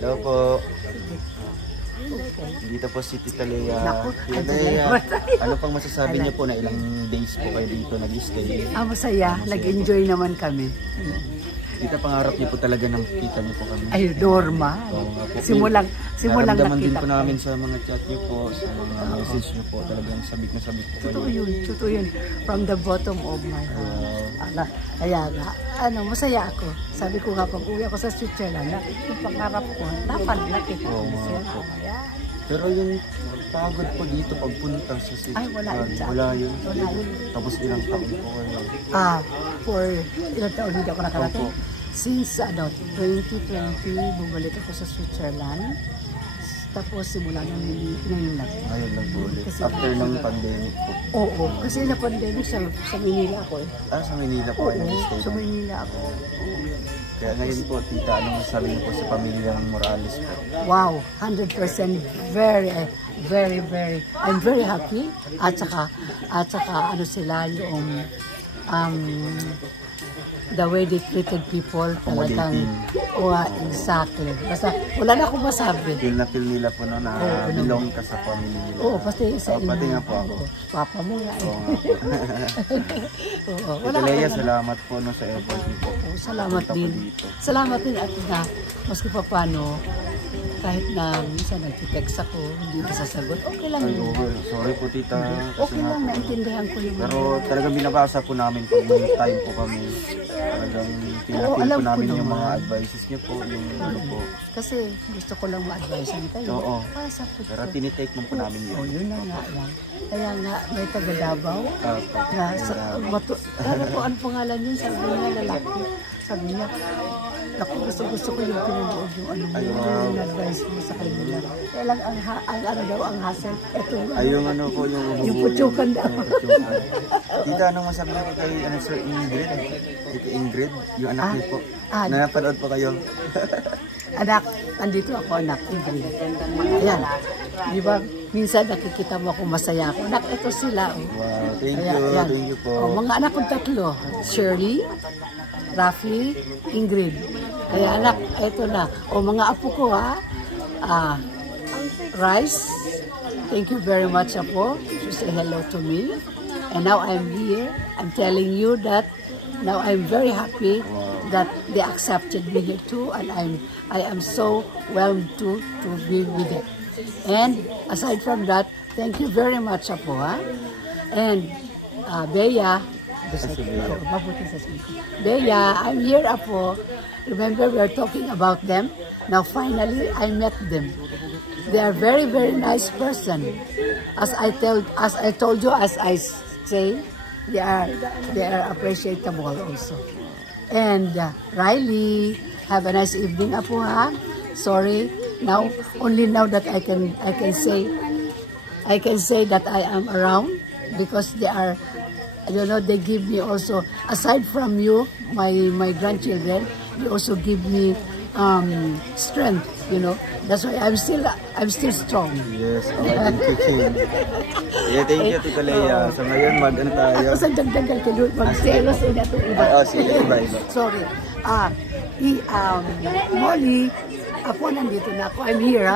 Hello po. Dito po si Tita Lea. Tita Lea, ano pang masasabi niyo po na ilang days po kayo dito nag-stay? Masaya. Nag-enjoy naman kami. Tita, pangarap niyo po talaga ng kita niyo po kami. Ay, normal. Simulang naramdaman din nakita po namin sa mga chat niyo po, sa mga message niyo po, talagang sabik na sabik po kayo. Totoo yun. From the bottom of my heart. Kaya nga, masaya ako. Sabi ko nga, pag uwi ako sa Switzerland, yung pangarap ko, dapat nakita ko siya. Pero yung pagod po dito pagpunta sa Switzerland, wala yun. Tapos ilang taon po kayo? For ilang taon hindi ako nakarating. Since 2020, bumalik ako sa Switzerland. Tapos simula ngayon lang. Ngayon lang po ulit. After ng pandemic po. Oo, kasi na pandemic sa Manila ako eh. Sa Manila po kayo nag-stay? Sa Manila ako. Kaya ngayon po, Tita, anong masasabi niyo po sa pamilyang Morales po? Wow, 100% very, I'm very happy. At saka sila yung the way they treated people talagang exactly. Basta wala na akong masabi. Feel na feel nila po na belong ka sa pamilya nila. Oo, pati sa inyo. Pati nga po ako. Papa mo nga. Tita Lea, salamat po sa effort niyo po. Salamat din. Salamat din at na maski pa paano kahit na minsan nag-text ako, hindi ko sasagot, okay lang yun. Sorry po, Tita. Okay lang, naintindihan ko yung pero talagang binabasa po namin pag may time po kami. Talagang pinapil po namin yung mga advices niyo po, yung po. Kasi gusto ko lang ma-advisean kayo. Oo. Pero tinitake mo po namin yun. Yun na nga lang. Kaya nga, may taga-Davao. Ano pangalan yun? Sabi niya, lalaki. Sabi niya, ako gusto ko yung pinanood yung advice mo sa kanila. Kaya lang ang hassle. Yung putsukan daw. Tita, anong masabi niyo kay Sir Ingrid? Kay Ingrid, yung anak niyo po. Napanood po kayo. Anak, andito ako anak, Ingrid. Ayan. Di ba, minsan nakikita mo ako masaya ako. Anak, ito sila. Wow, thank you po. Mga anak kong tatlo, Shirley, Rafi, Ingrid. Kaya anak, ito na. Mga apo ko Rice, thank you very much apo to say hello to me. And now I'm here. I'm telling you that now I'm very happy that they accepted me here too, and I am so welcome to be with it. And aside from that, thank you very much apo And Bea, Bea, I'm here apo. Remember, we are talking about them. Now finally, I met them. They are very nice person. As I told you, as I say, they are appreciable also. And Riley, have a nice evening apo Sorry, only now that I can say that I am around, because they are, they give me also, aside from you, my grandchildren, they also give me strength, That's why I'm still strong. Yes, thank you, King. Yeah, thank you, Tita Lea. So ngayon, tayo? Sa dagdagal ko doon, mag-selos na ito iba. Sige, iba. Sorry. Molly, ako nandito na ako. I'm here,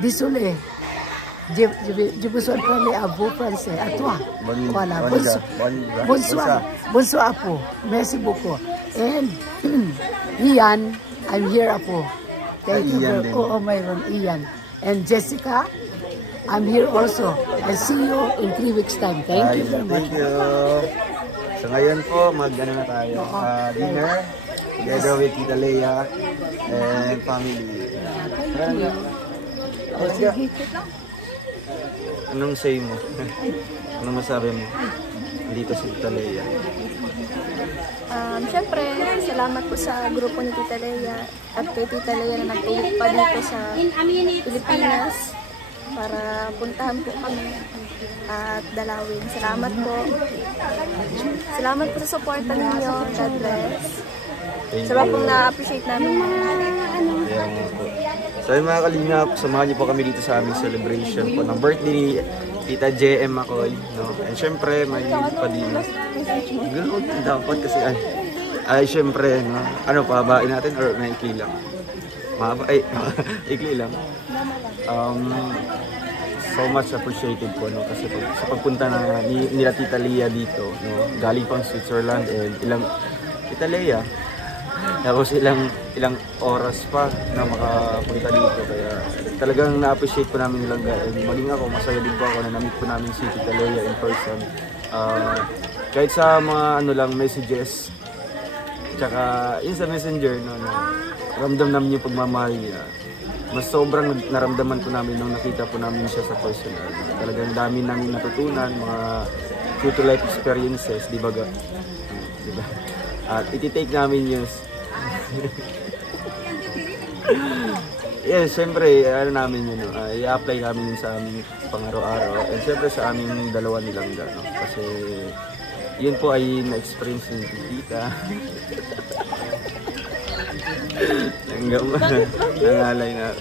Disule. Je besoin de parler à vous français, à toi. Voilà, bonsoir apo. Merci beaucoup. And Ian, I'm here apo. Thank you. Mayroon Ian. And Jessica, I'm here also. I'll see you in 3 weeks time. Thank you very much. Thank you. So ngayon po, na tayo. Dinner together with Tita Lea and family. Anong say mo? Anong masabi mo dito sa Tita Lea? Siyempre, salamat po sa grupo ni Tita Lea at kay Tita Lea na nag-ulit pa dito sa Pilipinas para puntahan po kami at dalawin. Salamat po. Salamat po sa suporta ninyo. God bless. Sarap pong na-appreciate namin. So yun mga kalingap, samahan niyo po kami dito sa aming celebration po ng birthday ni Tita JM ako, no? And syempre, may Padilla. Ganoon, dapat kasi ay syempre, no? Ano pa, bain natin or may ikli lang? Mahaba, ikli lang. So much appreciated po, no? Kasi sa pagpunta na nila Tita Lea dito, no? Galing pang Switzerland and Tita Lea. Tapos ilang oras pa na makapunta dito, kaya talagang na-appreciate po namin nilang maging ako, masaya din po ako na na-meet po namin si Tita Lea in person. Kahit sa mga messages, tsaka yun sa messenger, no, ramdam namin yung pagmamahal niya. Mas sobrang naramdaman po namin nung nakita po namin siya sa personal. Talagang dami namin natutunan, mga true to life experiences, di ba ga? Diba? At iti-take namin yun. Yes, syempre, namin yun, i-apply namin yun sa aming pang-araw-araw. And syempre sa aming dalawa nilang no? Kasi yun po ay na-experience ni Tita. Hanggang nangalay na.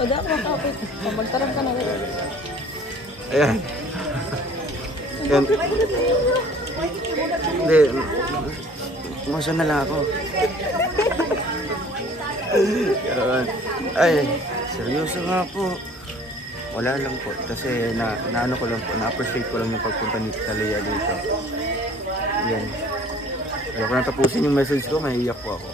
O da, makapit. Magtarang ka na rin. Ayan. Yan. Hindi. Masya na lang ako. Ay, seryoso nga po. Wala lang po. Kasi naano ko lang po. Na-appreciate ko lang yung pagpunta ni Tita Lea dito. Yan. Kaya ko natapusin yung message ko, maiiyak po ako.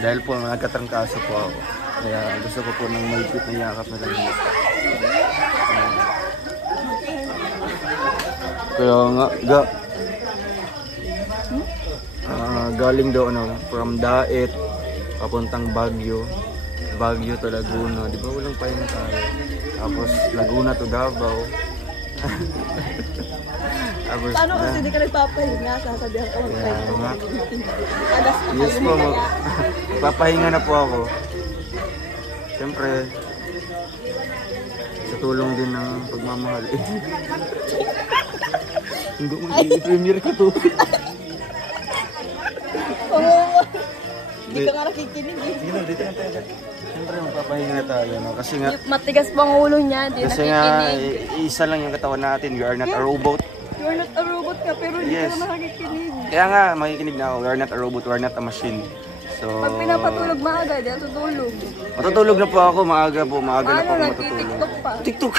Dahil po nagkatrangkasa po ako. Kaya gusto ko po ng mahigpit na yakap na lang dito. Kaya nga, galing daw from Daet papuntang Baguio to Laguna, di ba walang pahinga tayo, tapos Laguna to Davao. Tapos paano kasi hindi ka nagpapahinga, sasabihan ka magpahinga. Yes po, papahinga na po ako. Siyempre sa tulong din ng pagmamahal. Hindi mo i-premiere ka to. Hindi ka nga nakikinig eh. Sige lang, dito lang tayo. Siyempre magpapahinga na tayo, no? Kasi nga matigas pang ulo niya, hindi kasi nakikinig. Nga, isa lang yung katawan natin. We are not a robot. You are not a robot ka, pero hindi Yes. ka naman nakikinig. Kaya nga, makikinig na ako. We are not a robot, we are not a machine. So, Pag pinapatulog maaga, hindi ako tutulog. matutulog na po ako, maaga na po ako matutulog. Nagtitiktok pa. TikTok?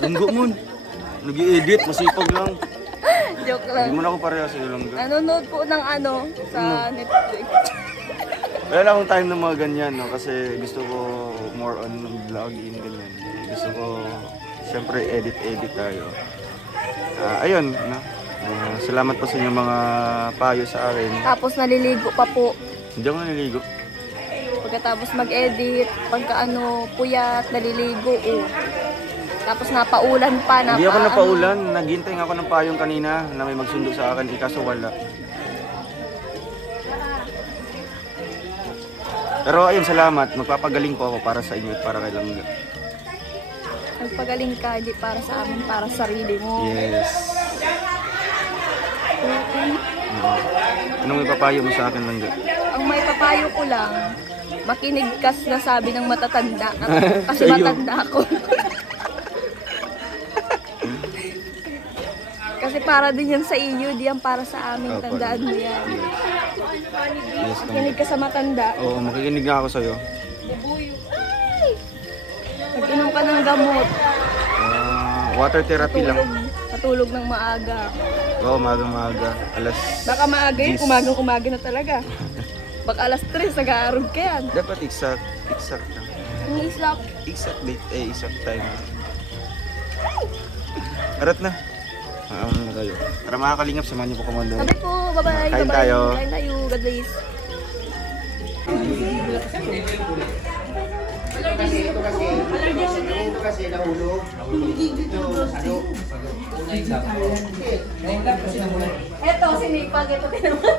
Lunggo mo. Nag-i-edit, masipag lang. Joke Hindi lang. mo na ako pareho sa lunggo. Nanonood po ng sa Netflix. Wala na akong time ng mga ganyan, no? Kasi gusto ko more on vlogging, ganyan. Gusto ko, syempre, edit tayo. Ayun, no? Salamat po sa inyong mga payo sa akin. Tapos naliligo pa po. Hindi ako naliligo. Pagkatapos mag-edit, pagka puyat, naliligo. Tapos napaulan pa. Hindi ako napaulan. Naghintay ako ng payong kanina na may magsundo sa akin. Kaso wala. Pero ayun, salamat. Magpapagaling po ako para sa inyo at para kay Langga. Nagpagaling ka, di para sa amin, para sa sarili mo. Yes. Anong may papayo mo sa akin, Langga? Ang may papayo ko lang, makinig ka na sabi ng matatanda. Kasi Sa'yo. matanda ako. Kasi para din yan sa iyo, di yan para sa amin. Tandaan mo yan. Yes, Makinig ka sa matanda. Oo, makikinig na ako sa'yo. Mag-inom ka ng gamot. Water therapy lang. Patulog ng maaga. Oo, maaga. Alas Baka maaga yun, 10. umaga na talaga. Baka alas 3, nag-aarog ka yan. Dapat exact lang. Yung islap. Exact date, exact time. Arat na. Na tayo. Para makakalingap, samahan niyo po Komando. Sabi po, bye-bye. Kain bye-bye. tayo. Kain tayo. God bless. Eto, sinipag. Ito din naman.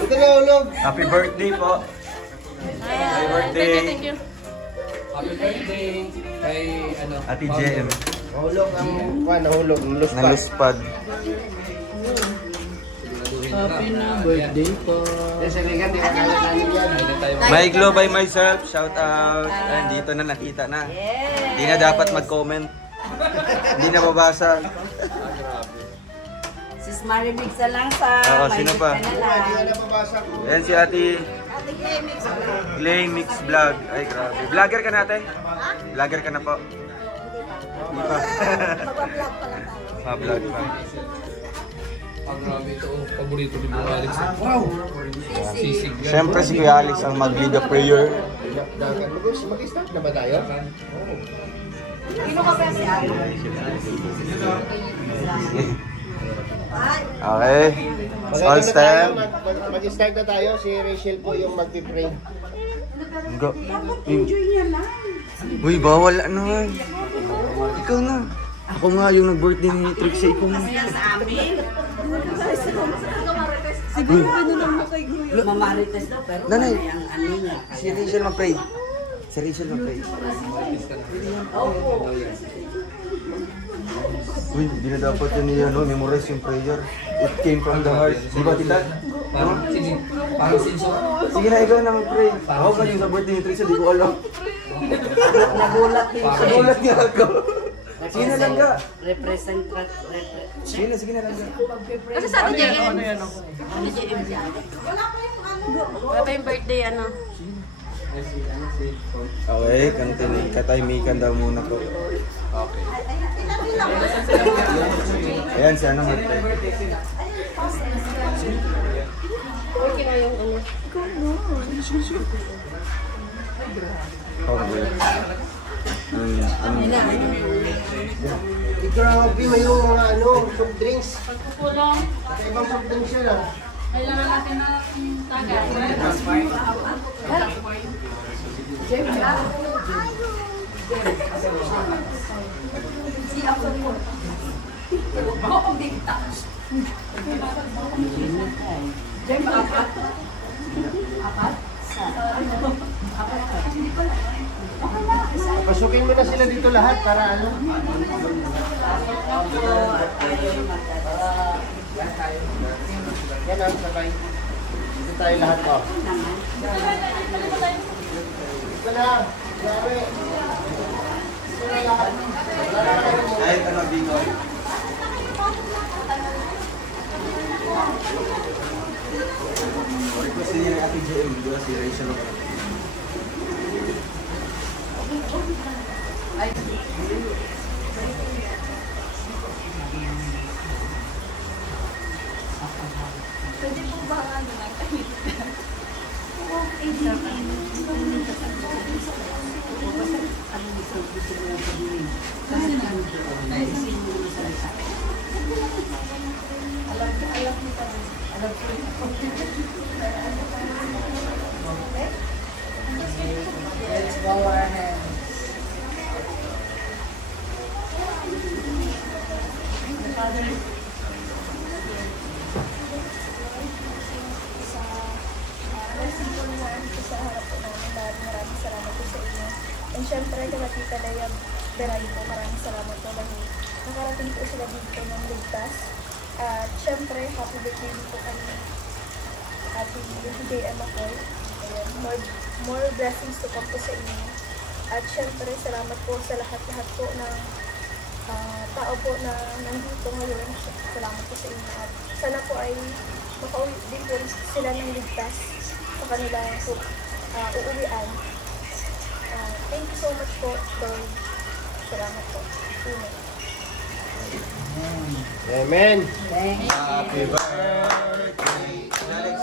Ito na ulog. Happy birthday po. Happy birthday. Thank you. Happy birthday kay Ate JM. Nahulog ang nahulog, Naluspad. Happy na birthday po. My Glow by myself, shout out. Dito na nakita na. Hindi na dapat mag-comment. Hindi na babasa. Sis Marimix na lang sa... Oo, sino pa? Ayan si Ate Glay Mix Vlog. Ay, grabe. Vlogger ka natin? Vlogger ka na po? Hindi pa. Vlog pa. Grabe ito. Paborito ni Kuya Alex. Wow! Sisig yan. Siyempre si Kuya Alex ang mag-lead the prayer. Mag-start na ba tayo? Okay. All stand. Mag-start na tayo. Si Rachel po yung mag-pray. Uy, bawal ano. Ikaw na. Ako nga yung nag-birthday ni Trixie. Ikaw na. Siguro ano lang mo kay Gruyo. Mamarites daw, pero Nanay, ang ano niya. si Rachel mag-pray. Si Rachel mag-pray. Uy, hindi na dapat yun memorize yung prayer. It came from the heart. Di ba, tita? Parang sinso. Sige na, ikaw na mag-pray. Ako ka yung sa birthday ni Trixie, di ko alam. Nagulat din siya. Nagulat niya ako. Sige na lang ka. Sige na lang ka. Kasi sa atin JM. Wala pa yung birthday ano. Okay, katahimikan daw muna po. Okay. Ayan, si ano mag-pray. Okay na yung ano. Okay. Grabe, may yung mga soft drinks. Ibang soft drinks yun lang. Kailangan natin na tagay. Pasukin mo na sila dito lahat para ano. Yan ang sabay. Dito tayo lahat po. Dito na. Grabe. Dito na lahat. Kahit ano, Binoy. Request niya ni Ate JM, di ba si Rachel? Pwede po ba ano lang kahit? Let's bow our hands. Maraming salamat po sa inyo. And syempre, kaya Tita Lea Beray po, maraming salamat po dahil nakarating po sila dito ng ligtas. At syempre, happy birthday po kami Ate JM Akoy. Ayan, more blessings to come po sa inyo. At syempre, salamat po sa lahat-lahat po ng tao po na nandito ngayon. Salamat po sa inyo. At sana po ay makauwi din po sila ng ligtas sa kanilang uuwian. Thank you so much po, Lord. Salamat po. Amen. Happy birthday, Alex.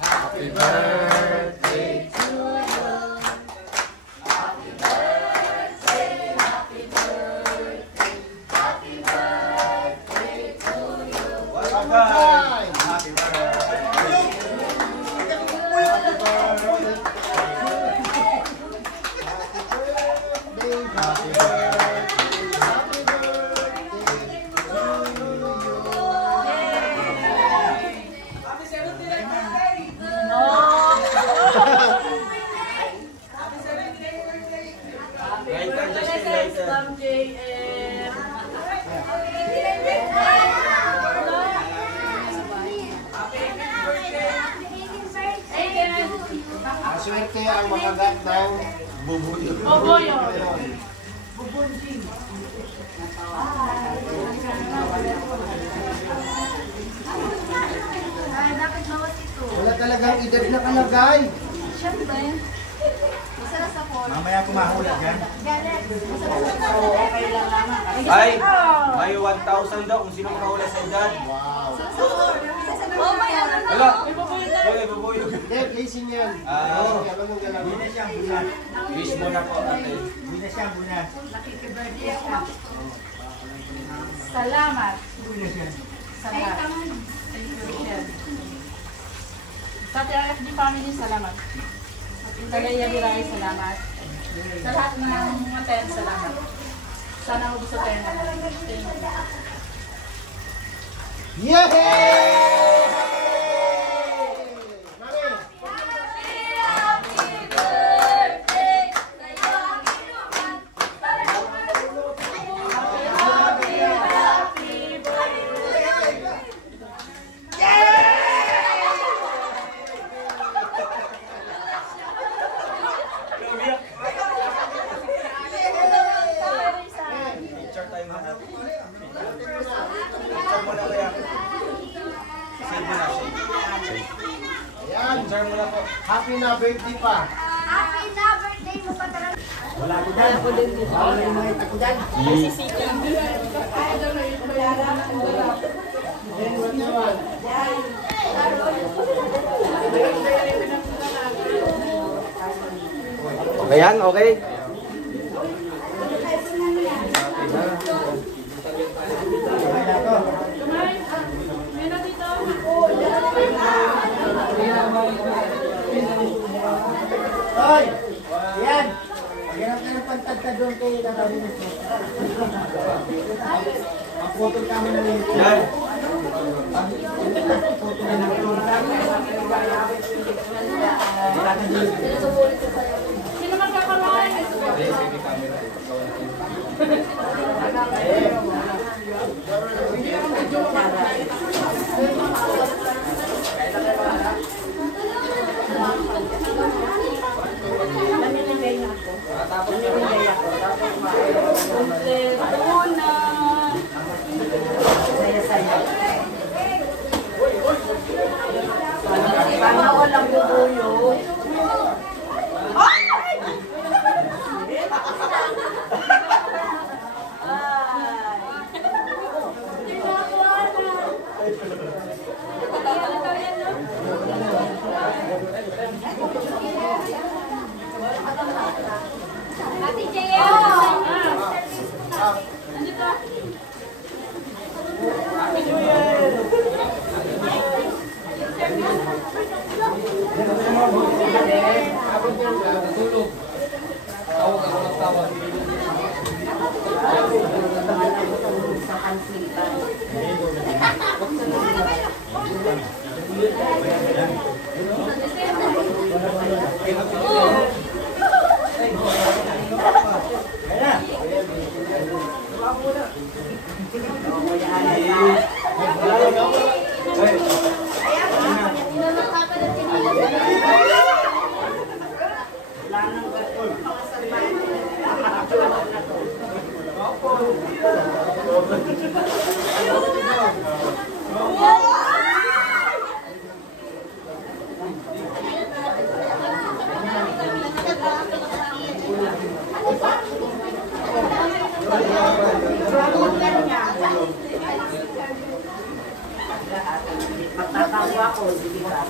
Happy birthday to you. Happy birthday, happy birthday, happy birthday to you. One more time. Happy birthday. Leia ang makagat ng bubuyo. Bubuyo. Wala talagang edad na kalagay. Siyempre. Mamaya kumahula dyan. Ay, may 1,000 daw kung sino makahula sa edad. Oh, may ano na. Wala. Wala, babuyo. Hindi, blessing yan. Oo. Bina siya, buna. Wish mo na po, ate. Bina siya, buna. Salamat. Bina siya. Salamat. Thank you, Richard. Sa TRFD family, salamat. Sa Tintalaya Biray, salamat. Sa lahat ng attend, salamat. Sana mo gusto tayo na. Thank you. Yay! Picture tayo mga natin. Picture mo na kaya. Save mo na, save. Ayan. Picture mo na po. Happy na birthday pa. Happy na birthday mo pa talaga. Wala ko dyan. Wala yung mga ita ko dyan. Okay yan, okay? Hoy! Ayan! Maghanap ka ng pantagta doon kay nakarinig mo. Mag-photo kami na rin. Yan. Photo na lang doon. Sino magkakaroon? Paano ko lang bubuyo? Ate Jaya! Tawag ako ng tawag. Magtatawa ko, hindi ba?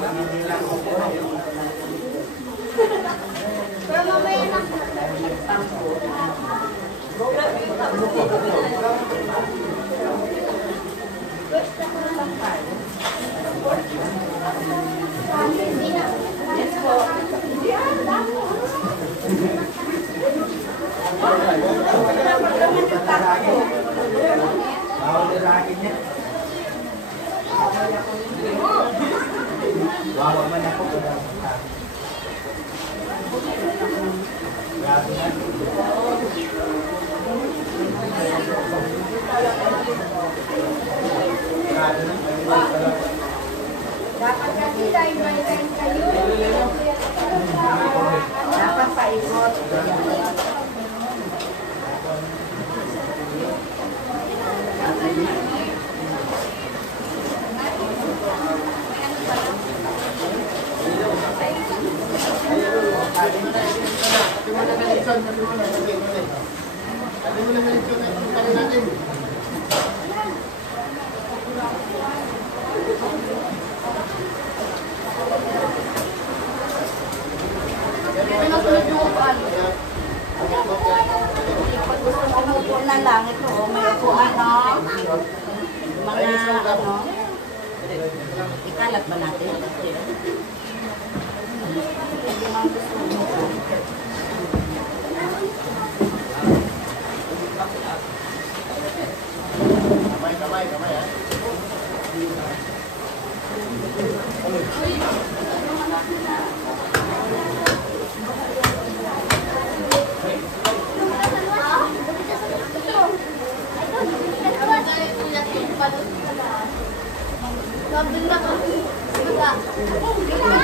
Pero mamaya na. Dapat kasi dahil may time kayo. Umupo na lang ito, may upuan, no? Mga, ano, ikalat ba natin? Kamay, ha?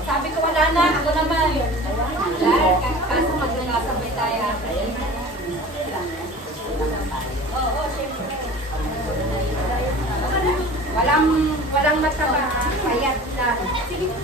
Sabi ko wala na, ako naman. Kaso magkakasabay tayo. Oo, siyempre. Walang mataba, payat lang. Sige po.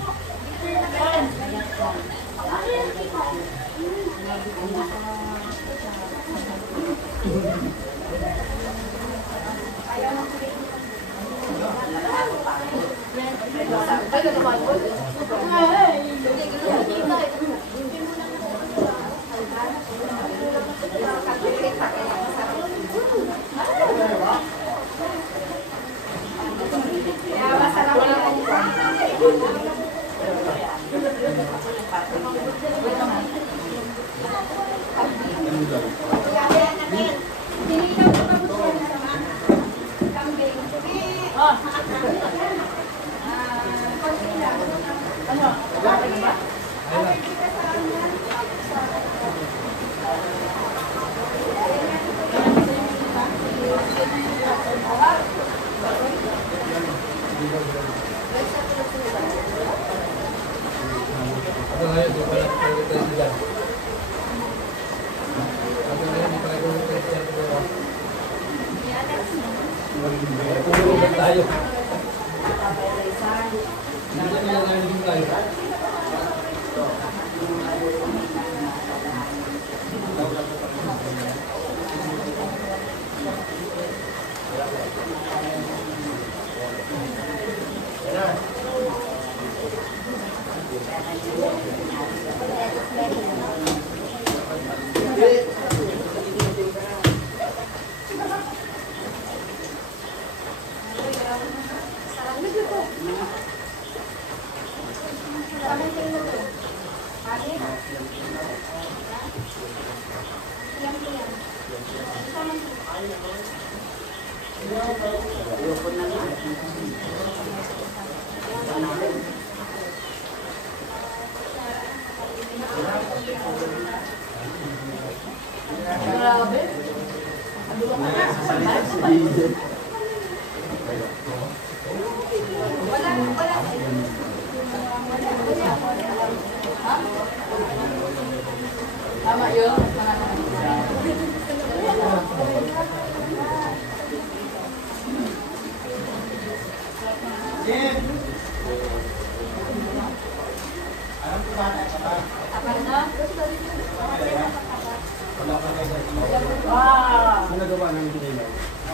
Nagawa namin dinilaw.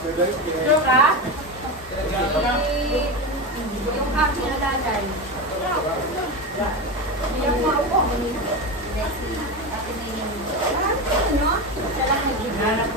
Ito ka? Yung aking nalagay. Yung maupo. Ano? Siya lang nag-ihanap.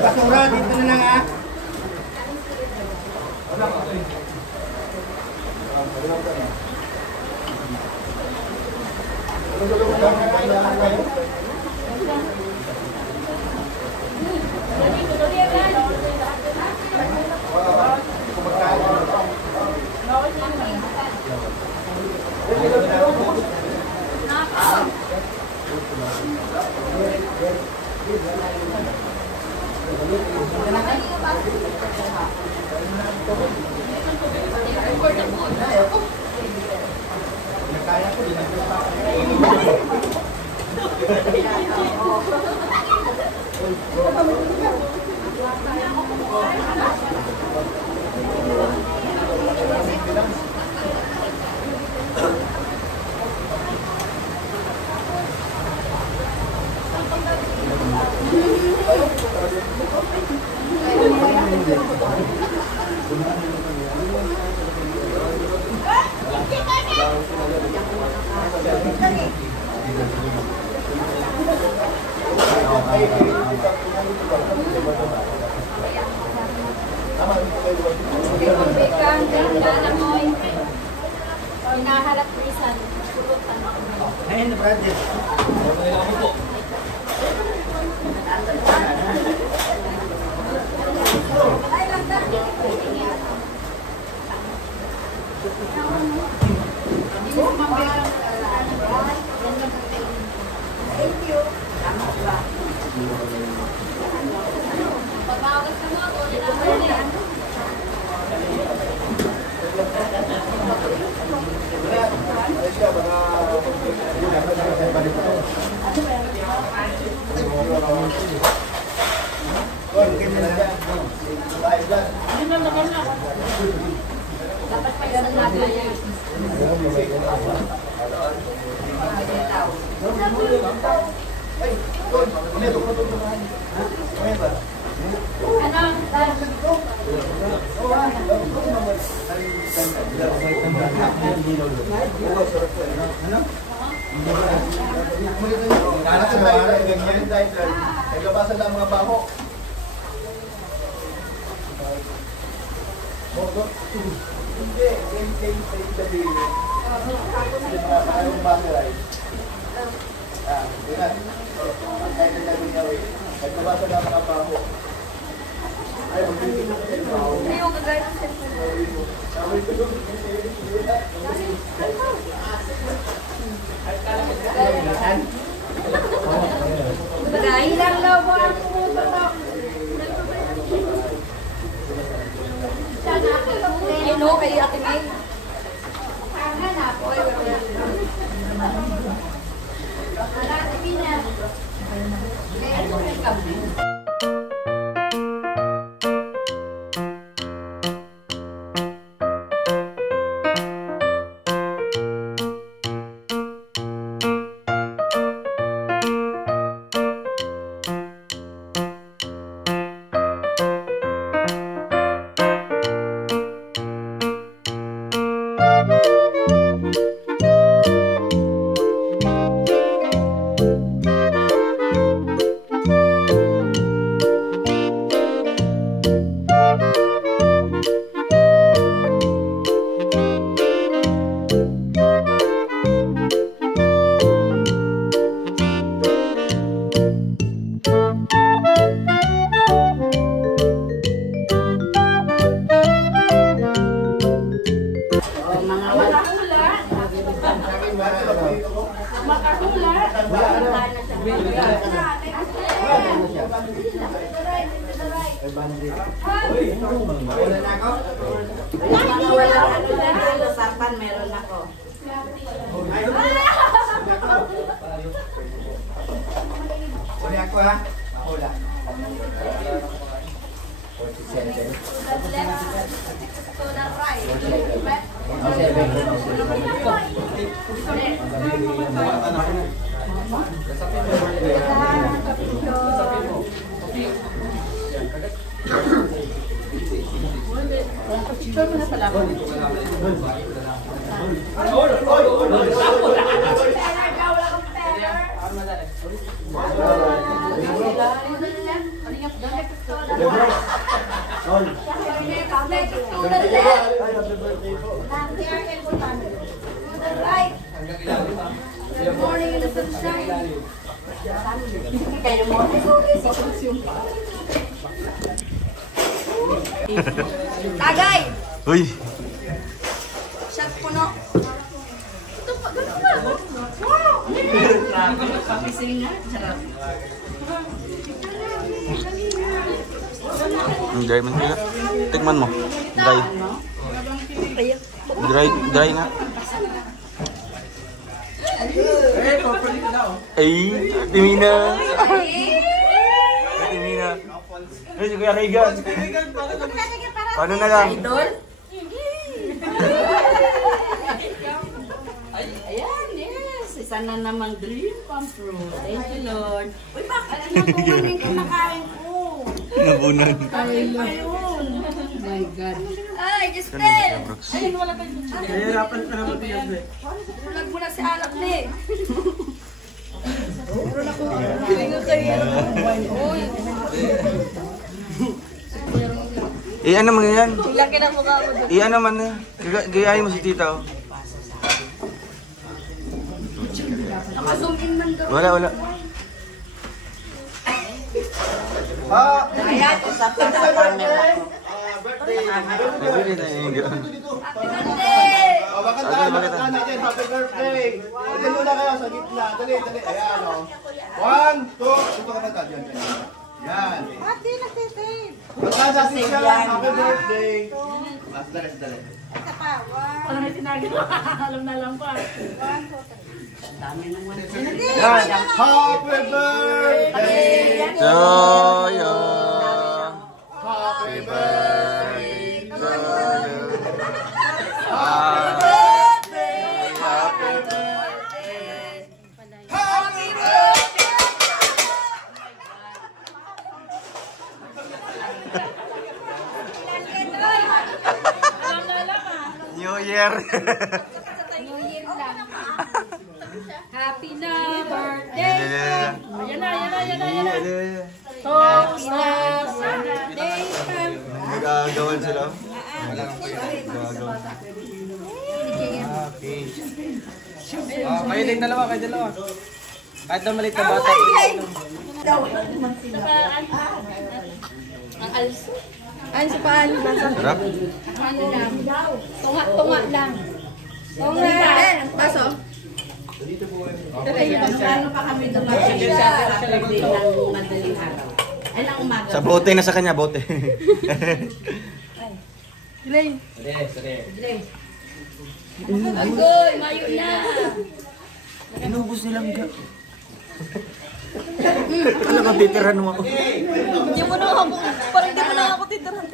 Basura, dito na lang ah. Hinahalap risan. Ayun, brother. Dapat pa yan natin. Naglabasan lang mga baho. Hindi, sabihin. Anong bahay? Diyan. Kahit na sabihin gawin. Naglabasan lang mga baho. Ay, Hindi yung gagawin ng cellphone. Bagay lang daw po ang pumunta. Ay, no, kay Ate May. Usapan, meron ako. Uli ako ha. Mahula. Good morning in the sunshine. Tagay! Uy! Shot puno. Ito pa, gano'n ba? Wow! Kasi nga, sarap. Dry man sila. Tikman mo. Dry. Dry nga. Ay, Timina. Timina. Ay, si Kuya Regan. Paano na lang? Idol? Ayan, yes. Isa na namang dream come true. Thank you, Lord. Uy, bakit? Ano po man yung kinakain ko? Nabunan. Ayun. My God. Ay, Gistel! Ayun, wala pa yung Nahihirapan ka naman yan. Vlog mo na si Alap ni. Hindi nga kayo. Uy, Ano man yan? laki ng mukha mo doon. Ano man na. Gayahin mo si tita. Oh. Naka-zoom in man doon. Wala. Ayan, usapan sa camera ko. Nabili na yung gano'n. Happy birthday! Bakit natin? Happy birthday! Dali muna kayo sa gitna. Dali. Ayan o. 1, 2. Ito ka na tayo. Yan. Pati nagtitip. Magkasa siya. Happy birthday. Dali. Isa pa. Wala na sinabi. Alam na lang pa. 1, 2, 3. Yan. Happy birthday to you. Happy birthday to you. Ah. Happy birthday. Happy birthday. New Year. Happy na birthday. Yan na. Happy birthday. Nagagawan sila. Okay. Kayo din dalawa, Kahit na maliit na bata. Ang also. Ano sa paan? Sarap. Ano lang. Tunga lang. Tunga. Baso? Ano pa kami dumating sa birthday ng madaling araw? Ay, ng umaga. Sa bote na sa kanya, bote. Agoy, mayo na. Inubos nilang ga. Alam ka, titirahan mo ako. Hindi mo na ako, parang hindi mo na ako titirahan.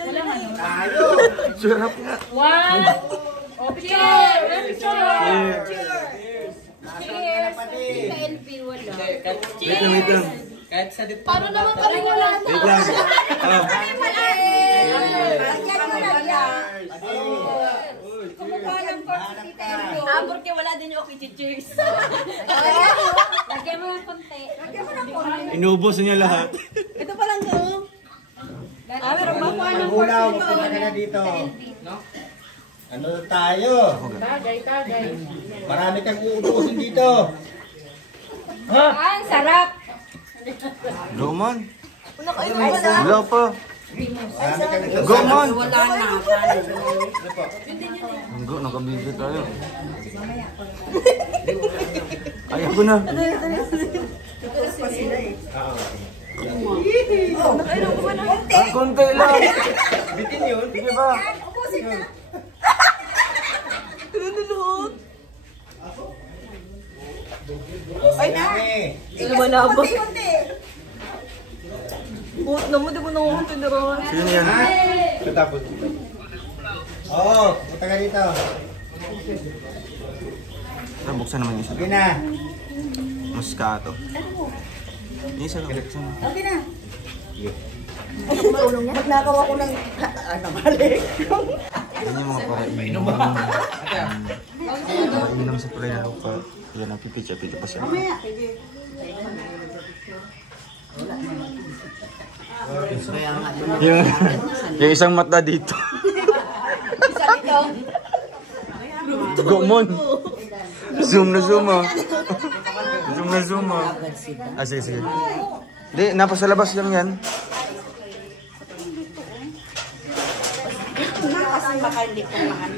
Sarap nga. One. Cheers. KNP wala. Wait lang. Kahit sa dito. Paano naman kami wala na? Wait lang. Porque wala din yung okay, cheers. Lagyan mo ng konti. Inubos niya lahat. Ito pa lang gano'n. Meron ba? Ulaw, punta na dito. Ano tayo? Tagay. Marami kang uubusin dito. Ang sarap. Gomon. Ay, Wala pa. Marami kang Gomon. Wala na. Hanggo, nakabigyo tayo. Ayaw ko na. Ang konti lang. bitin yun. Sige ba? Ay, Dami. lumalabas. Buot naman, di ko na ako titirahan. Sino yan? Tapos. Oo, punta ka dito. Buksan naman yung isa. Sige na. Moscato. Yung isa lang. Buksan mo. Okay na. Magnakaw ako ng... Ano, mali. Yan yung mga painom. Painom sa kulay na lupa. Yan ang pipitya-pitya pa siya. Yung isang mata dito. Gomon. Zoom na zoom ah. Zoom na zoom ah. Ah, sige. Di, napa sa labas lang yan. Kasi baka hindi ko mahan.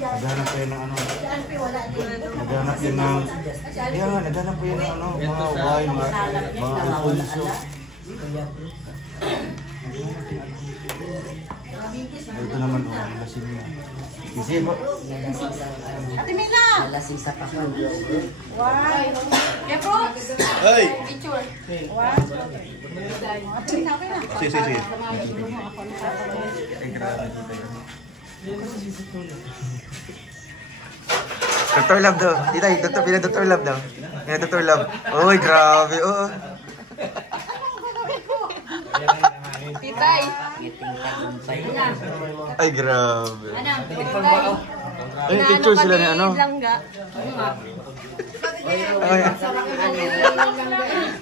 Naghanap kayo ng ano. Naghanap yun ng... Kaya nga, naghanap ko yun ng ano. Mga wine, mga alfonso. Ito naman o, lasing na. Kasi po. Ate Mila! Lasing sa pakal. Kepro! Hey! Picture. Sige. Ay, grabe dito yun. Dr. Love daw. Titay, Dr. Love daw. Dr. Love. Uy, grabe. Oh. Titay! Ay, grabe. Titay! Ay, picture sila ni ano. Langga. Ay,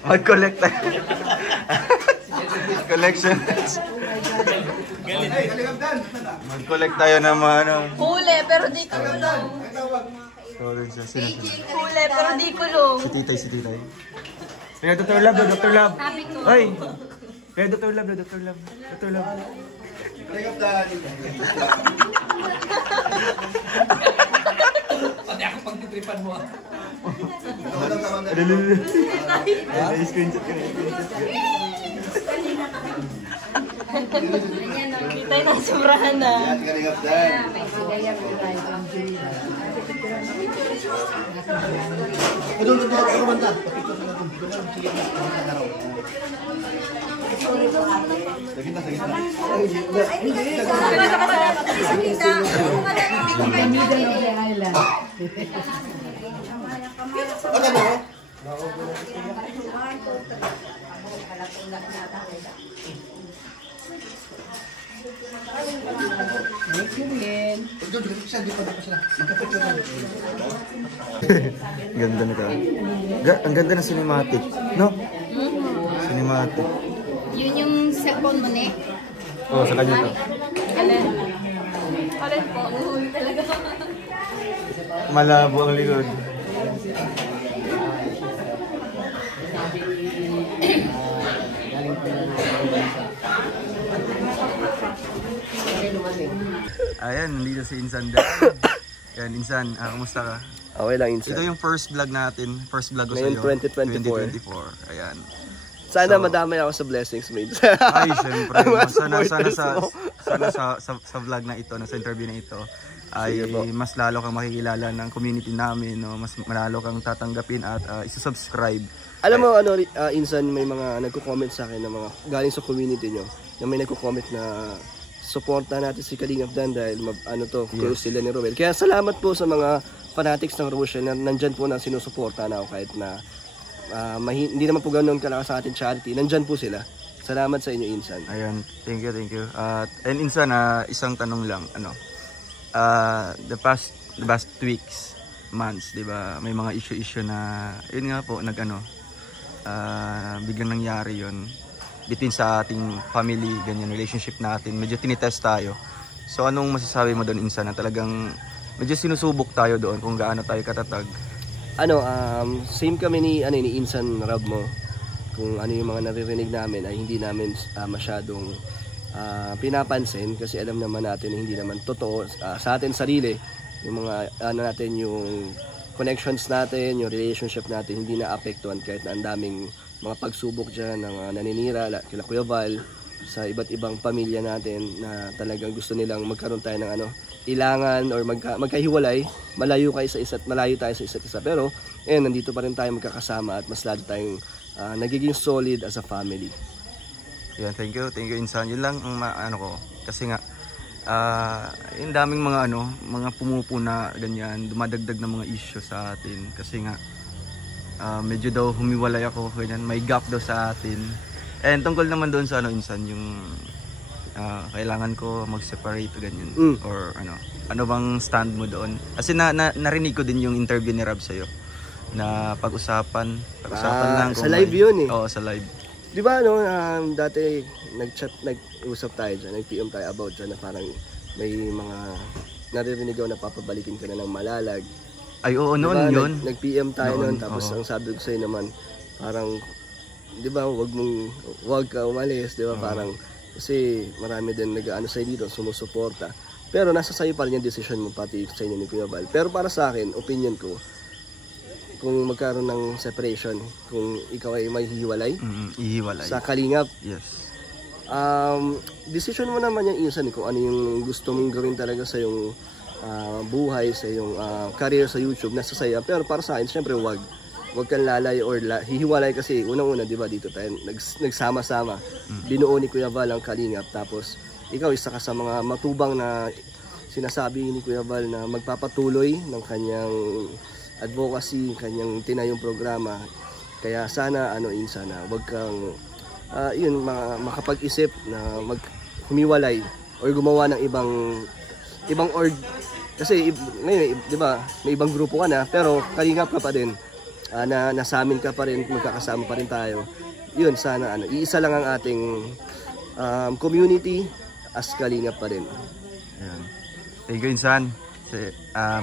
mag-collect tayo. Collection. Mag-collect tayo ng mga ano. Huli, pero di kulong. Sorry siya. Sino? Huli, pero di kulong. Si Titay. Kaya Dr. Love daw, Dr. Love. Ay! Kaya Dr. Love daw, Dr. Love. Dr. Love. Pati ako pagtitripan mo. Screenshot ka. Titay na sobrahan na. Yan, kalingap dan. Doon ako banda. Picture na doon. Doon sige na raw. Sige na. Ganda nito. Ang ganda ng cinematic, no? Cinematic. Yun yung cellphone mo, ne? Oh, sa kanya to. Alin? Alin po? Uy, talaga. Malabo ang likod. Ayan, nandito si Insan Dan. Ayan, Insan, kumusta ka? Okay lang, Insan. Ito yung first vlog natin. First vlog ko Ngayon, sa'yo. 2024. Ayan. Sana madamay ako sa blessings, mate. Ay, syempre. Sana sa vlog na ito, sa interview na ito, ay mas lalo kang makikilala ng community namin, no? Mas malalo kang tatanggapin at isusubscribe. Alam mo, Insan, may mga nagko-comment sa akin na mga galing sa community nyo, na may nagko-comment na suporta natin si Kalingap Dan dahil close sila ni Roel. Kaya salamat po sa mga fanatics ng Rochelle na nandyan po na sinusuporta na ako kahit na hindi naman po ganoon kalakas sa ating charity. Nandyan po sila. Salamat sa inyo, Insan. Ayun, thank you. And Insan, isang tanong lang, the past weeks, months, 'di ba? May mga issue na yun nga po biglang nangyari 'yon between sa ating family, ganyan relationship natin. Medyo tinitest tayo. So anong masasabi mo doon, Insan, na talagang medyo sinusubok tayo doon kung gaano tayo katatag? Same kami ni Insan Rab mo. Kung ano yung mga naririnig namin ay hindi namin masyadong pinapansin kasi alam naman natin na hindi naman totoo sa atin sarili yung mga natin, yung connections natin, yung relationship natin hindi na apektuhan kahit na ang daming mga pagsubok dyan ng naninira kila Kuya Val sa iba't ibang pamilya natin na talagang gusto nilang magkaroon tayo ng ilangan or magkahiwalay, malayo tayo sa isa't isa, pero nandito pa rin tayo magkakasama at mas lalo tayong nagiging solid as a family. Yeah, thank you Insan. Yun lang ang ko kasi nga yung daming mga pumupuna ganyan, dumadagdag ng mga issue sa atin kasi nga medyo daw humiwalay ako ganyan, may gap daw sa atin. And tungkol naman doon sa Insan, yung kailangan ko mag-separate ganyan or ano bang stand mo doon? Kasi narinig ko din yung interview ni Rab sa'yo na pag-usapan lang sa live yun Oo, sa live. Di ba dati nag-usap tayo dyan, nag-PM tayo about dyan na parang may mga naririnig ako na papabalikin ka na ng malalag. Ay, oo, diba, noon yun. Nag-PM tayo noon, tapos ang sabi ko sa'yo naman, parang, di ba, wag ka umalis, di ba, parang, kasi marami din nag-ano sa'yo dito, sumusuporta. Pero nasa sa'yo pa rin yung decision mo, pati sa inyo ni Kuya Val. Pero para sa akin, opinion ko, kung magkaroon ng separation, kung ikaw ay may hihiwalay, ihiwalay sa Kalingap, yes. Decision mo naman yung Insan kung ano yung gusto mong gawin talaga sa yung buhay, sa yung career sa YouTube, nasa saya. Pero para sa akin, syempre wag kang lalay or hihiwalay kasi unang-una, di ba, dito tayo nagsama-sama. Binuo ni Kuya Val ang Kalingap, tapos ikaw isa ka sa mga matubang na sinasabi ni Kuya Val na magpapatuloy ng kanyang advocacy, kanyang tinayong programa. Kaya sana Insan, wag kang makapag-isip na humiwalay or gumawa ng ibang org. Kasi ngayon, di ba, may ibang grupo ka na, pero Kalingap ka pa din. Nasa amin ka pa rin, magkakasama pa rin tayo. Yun, sana iisa lang ang ating community as Kalingap pa rin. Ayan. Thank you, Insan.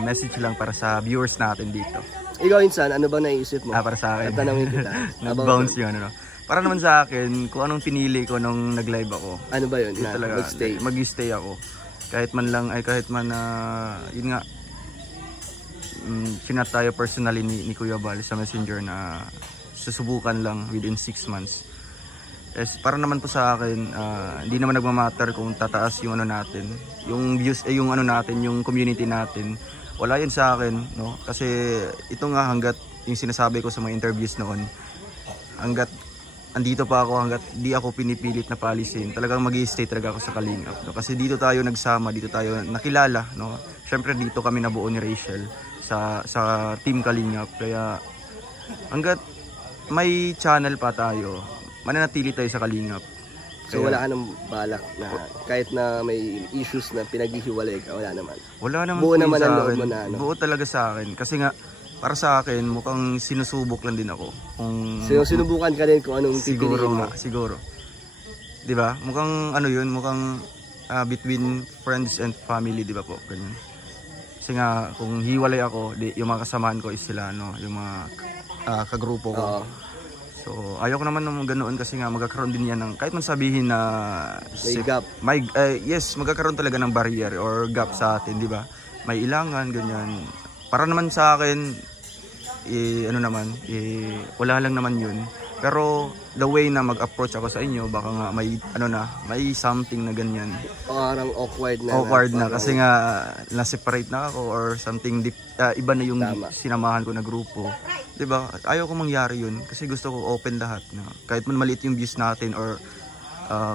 Message lang para sa viewers natin dito. Ikaw, Insan, ano ba naisip mo? Para sa akin. Tatanungin kita. Nag-bounce yun, Para naman sa akin, kung anong pinili ko nung nag-live ako. Ano ba yun? Mag-stay. Mag-stay ako. Kahit man yun nga, chinat tayo personally ni Kuya Val sa Messenger na susubukan lang within 6 months. Para naman po sa akin, hindi naman nagmamatter kung tataas yung natin, yung views, yung natin, yung community natin, wala yan sa akin, no? Kasi ito nga hanggat yung sinasabi ko sa mga interviews noon, hanggat andito pa ako, hanggat di ako pinipilit na paalisin, talagang mag-i-stay talaga ako sa Kalingap, no? Kasi dito tayo nagsama, dito tayo nakilala, no? Syempre dito kami nabuo ni Rachel sa Team Kalingap. Kaya hanggat may channel pa tayo, mananatili tayo sa Kalingap. So wala ka nang balak na kahit na may issues na pinaghihiwalay ka, wala naman? Wala naman. Buo naman ang loob mo na ano? Buo talaga sa akin. Kasi nga, para sa akin, mukhang sinusubok lang din ako. Sinubukan ka din kung anong pipiliin mo? Siguro. Diba? Mukhang ano yun, mukhang between friends and family, diba po? Ganyan. Kasi nga, kung hiwalay ako, yung mga kasamahan ko is sila, no? Yung mga kagrupo ko. So, ayoko naman ng ganoon kasi nga magkakaroon din yan ng, kahit man sabihin na may gap. Yes, magkakaroon talaga ng barrier or gap sa atin, di ba? May ilangan, ganyan. Para naman sa akin, wala lang naman yun. Pero the way na mag-approach ako sa inyo, baka nga may something na ganyan. Parang awkward na. Awkward na kasi nga na-separate na ako or something iba na yung sinamahan ko na grupo. 'Di ba? Ayaw ko mangyari yun kasi gusto ko open lahat, no? Kahit man maliit yung views natin or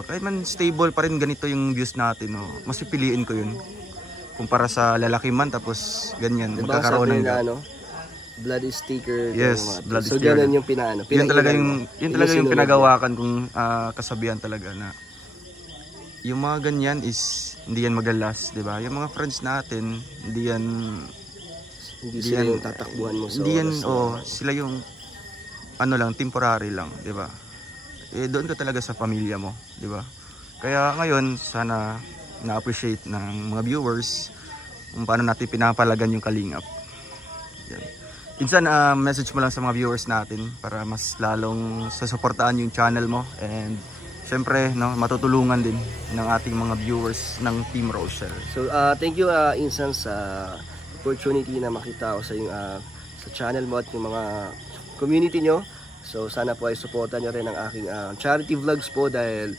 kahit man stable pa rin ganito yung views natin, no? Mas pipiliin ko yun kumpara sa lalaki man tapos ganyan, diba, magkakaroon ng blood is thicker. Yes, blood is so thicker. ganun yung pinaano. Yun talaga yung pinagawakan kong kasabihan talaga na yung mga ganyan is hindi yan magalas, 'di ba? Yung mga friends natin, hindi sila yung tatakbuhan mo sa hindi yan, sila yung lang, temporary lang, 'di ba? Doon ka talaga sa pamilya mo, 'di ba? Kaya ngayon sana na-appreciate ng mga viewers kung paano natin pinapalagan yung Kalingap. Yan. Insan, message mo lang sa mga viewers natin para mas lalong sasuportaan yung channel mo and syempre, no, matutulungan din ng ating mga viewers ng Team Rochelle. So, thank you Insan sa opportunity na makita ako sa channel mo at yung mga community nyo. So, sana po ay supportan nyo rin ang aking charity vlogs po dahil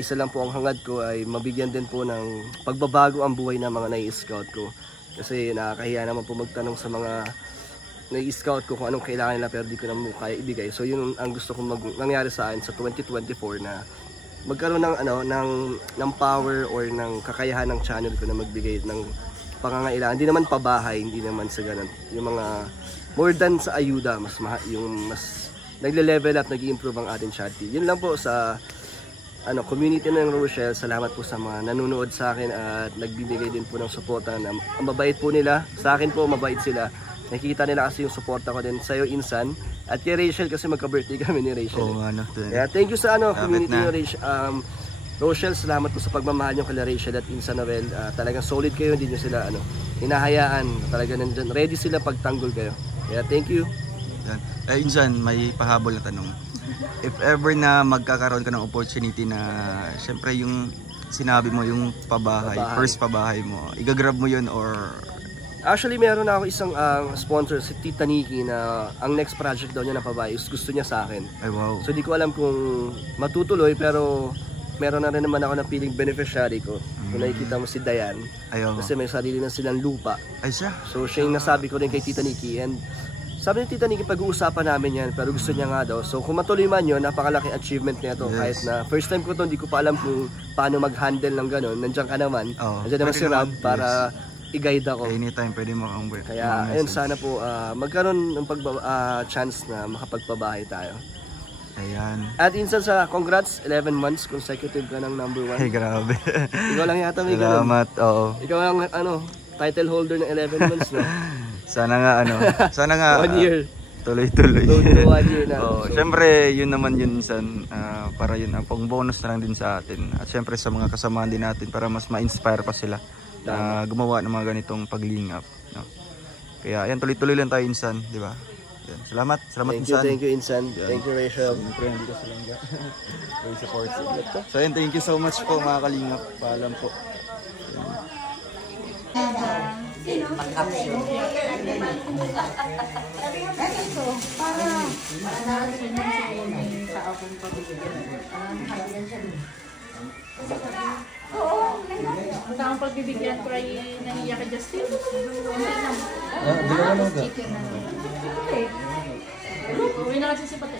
isa lang po ang hangad ko ay mabigyan din po ng pagbabago ang buhay ng mga nai-scout ko. Kasi nakakahiya naman po magtanong sa mga nai-scout ko kung anong kailangan nila pero di ko na kaya ibigay. So yun ang gusto kong nangyari sa akin sa 2024 na magkaroon ng power or ng kakayahan ng channel ko na magbigay ng pangangailangan. Hindi naman pabahay, hindi naman sa ganun. Yung mga more than sa ayuda, mas nagle-level up, nag-i-improve ang ating charity. Yun lang po sa community ng Rochelle. Salamat po sa mga nanonood sa akin at nagbibigay din po ng suporta na ang mabait po nila. Sa akin po, mabait sila. Nakikita nila kasi yung suporta ko din sa iyo, Insan. At kay Rachel kasi magka-birthday kami ni Rachel. Kaya thank you sa community ng Rochelle. Salamat po sa pagmamahal nyo kay Rachel at Insan Noel. Talagang solid kayo, hindi nyo sila hinahayaan. Talagang nandyan, ready sila pagtanggol kayo. Kaya thank you. Insan, may pahabol na tanong. If ever na magkakaroon ka ng opportunity na syempre yung sinabi mo yung pabahay, first pabahay mo, igagrab mo yun or... Actually meron na ako isang sponsor, si Tita Nikki, na ang next project daw niya na pabahay is gusto niya sa akin. Ay wow. So di ko alam kung matutuloy pero meron na rin naman ako na feeling beneficiary ko. Kung nakikita mo si Dayan, kasi may sarili na silang lupa. Ay siya? So siya yung nasabi ko rin kay Tita Nikki and sabi ni Tita Nikki, pag-uusapan namin yan, pero gusto niya nga daw. So kung matuloy man yun, napakalaking achievement niya ito. Yes. Kahit na first time ko ito, hindi ko pa alam kung paano mag-handle ng gano'n. Nandiyan ka naman. Nandiyan naman si Rob para i-guide ako. Anytime, pwede mo kang work. Kaya ayun, sana po magkaroon ng chance na makapagpabahay tayo. Ayan. At Insan, sa congrats, 11 months consecutive ka ng #1. Ay, grabe. Ikaw lang yata may ganun. Salamat, oo. Ikaw lang title holder ng 11 months, no? Sana nga 1 year. Tuloy-tuloy. 1 year na. So, syempre, yun naman yun para yun ang pang bonus na lang din sa atin. At syempre sa mga kasamahan din natin para mas ma-inspire pa sila na gumawa ng mga ganitong paglingap, no? Kaya ayan, tuloy-tuloy lang tayo, Insan, di ba? Yan. Salamat Insan. Thank you Insan. Thank you Rachel. Hindi ka silangga. Very supportive. So ayan, thank you so much po mga kalingap. Paalam po. Mag-action. Para Ang tamang pagbibigyan ko ay nahiya ka Justin. Dalawa lang ga. Uwi na kasi si Pate.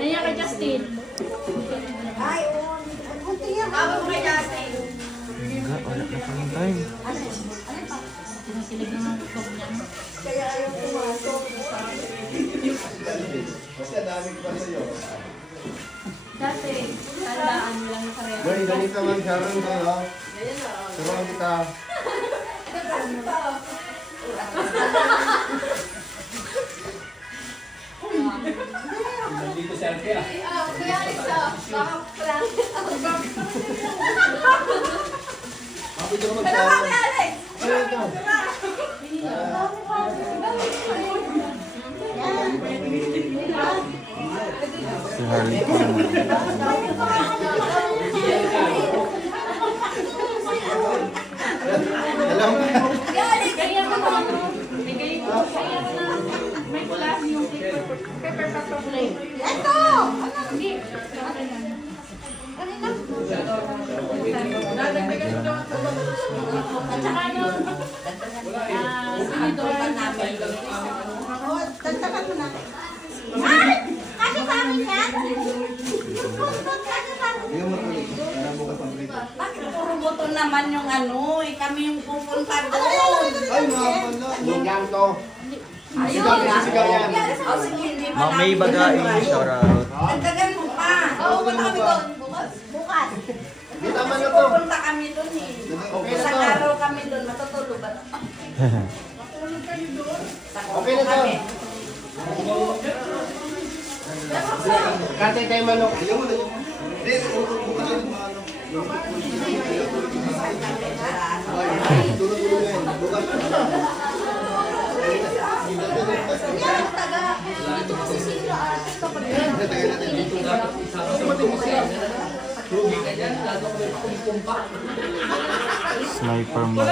Nahiya ka Justin. Ay, tawag mo kay Justin. Ga, wala na pa yung time. Sinasilig na ng ikaw niya. Kaya ayaw pumasok. Kasi dami ko pa sa'yo. Dati, tandaan mo lang yung karera. Boy, ganito man Sharon ko, ha? Turuan kita. Dito selfie ah. Dito ka mag-Sharon. Ano ito? Si Harley pa naman. Alam mo? Kaya mo na, may class yung paper play. Ito! Hindi. At saka ano, sinidor namin. Oh, tagtagan mo na. Ay! Kasi sa amin yan? Kasi sa amin. Hindi mo tuloy. Alam mo ka pang rito. Bakit puro buto naman yung ano, kami yung pupunta doon. Ay, mga pala. Yung gang to. Ayun na. Sigaw yan. O sige, hindi ba May bagaing shout out. Dagdagan mo pa. Oo, punta kami doon. Bukas. Di tama Kasi na to. pupunta kami doon eh. Okay na Isang to. araw kami doon, matutulog ba? Okay na to. Kate tayo manok. Ayaw mo na yun. Hindi, bukas yung mga ano. Ay, tulog-tulog yan. Bukas. Dito kasi sila. Sniper mo.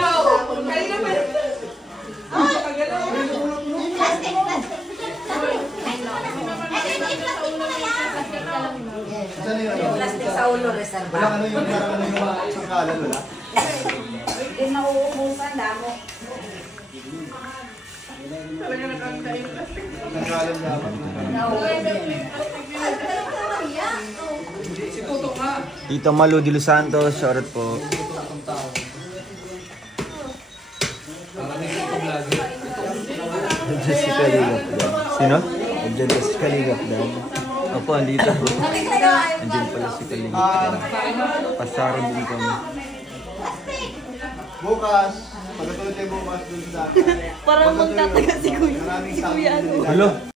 Plastic sa ulo, reserva. Wala ano yung parang ano yung sangkalan, wala? Hindi nauubusan, damo. Sangkalan dapat. Tito Malu de Los Santos, shout out po. Jessica Ligapdan. Sino? Andiyan si Kaligapdan. Opo, andito po. Andiyan pala si Kaligapdan. Pasaro din kami. Bukas, pagkatulog tayo bukas dun sa... Parang magtataga si Kuya. Maraming sakit. Hello?